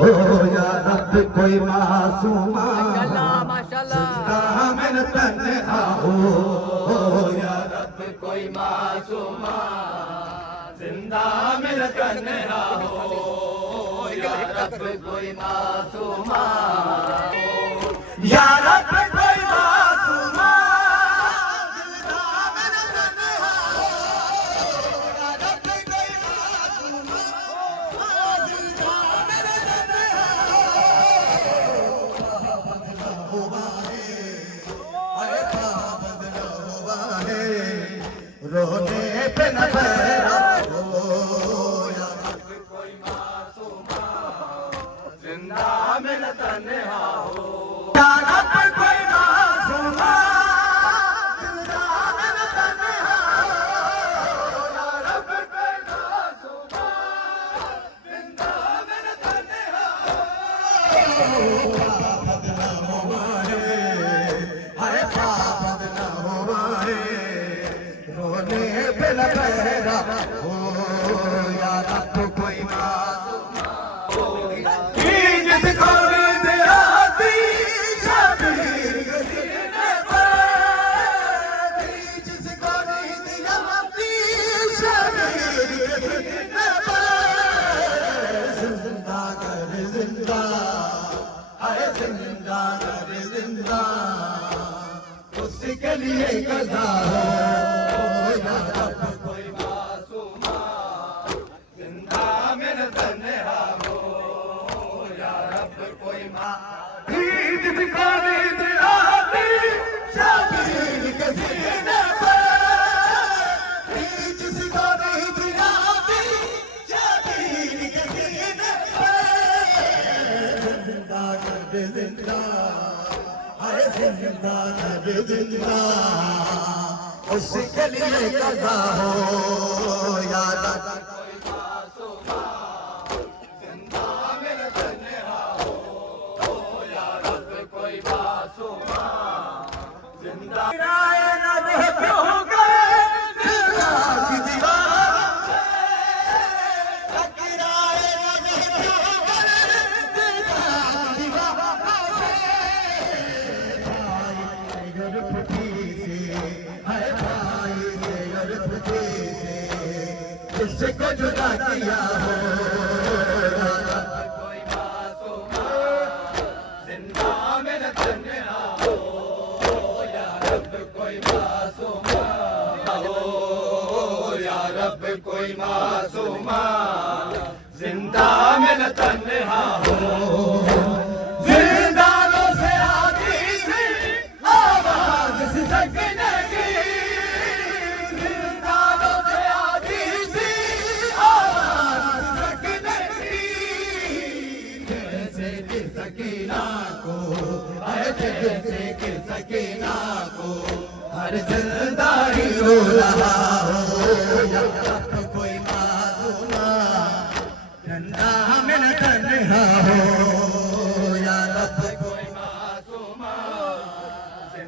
ओ या रब कोई मासूमा जिंदा में न तन्हा हो। ओ या रब कोई मासूमा जिंदा में न तन्हा हो। या रब कोई मासूमा या रब कोई मासूमा रोने पे न ठहरा हो। या रब कोई मासूमा जिंदा में न तन्हा हो। या रब कोई मासूमा जिंदा में न तन्हा हो। या रब कोई मासूमा जिंदा में न तन्हा हो। पाबंद न हुआ है, अरे पाबंद न हुआ है, रोने पे न ठहरा हो। या रब कोई मासूमा जिसको नींद आती शबीर के सीने पर, जिसको नींद आती शबीर के सीने पर, जिंदा कर जिंदा, अरे जिंदा कर जिंदा, उसके लिए कज़ा हो। या रब कोई मासूमा जिंदा में न तन्हा हो। या रब कोई जिसको नींद आती शबीर के सीने पर, जिसको नींद आती शबीर के सीने पर, जिंदा कर जिंदा, अरे जिंदा कर जिंदा, उसके लिए कज़ा हो। या रब कोई मासूमा जिंदा में न तन्हा हो। या रब कोई मासूमा जिंदा गिराए न वो हो गए दिल की दीवार, गिराए न वो हो गए दिल की दीवार। भाई गुरफती से, हर भाई से गुरफती से, किसको जुदा किया हो। या रब कोई मासूमा जिंदा में न तन्हा हो। या रब कोई मासूमा हो। या रब कोई मासूमा जिंदा में न तन्हा हो। जिंदानों से आती थी आवाज सिसकने की, जिंदानों से आती थी आवाज सिसकने की, जैसे कि सकीना को, अरे जैसे कि सकीना को हर जिंदा ही रो रहा हो।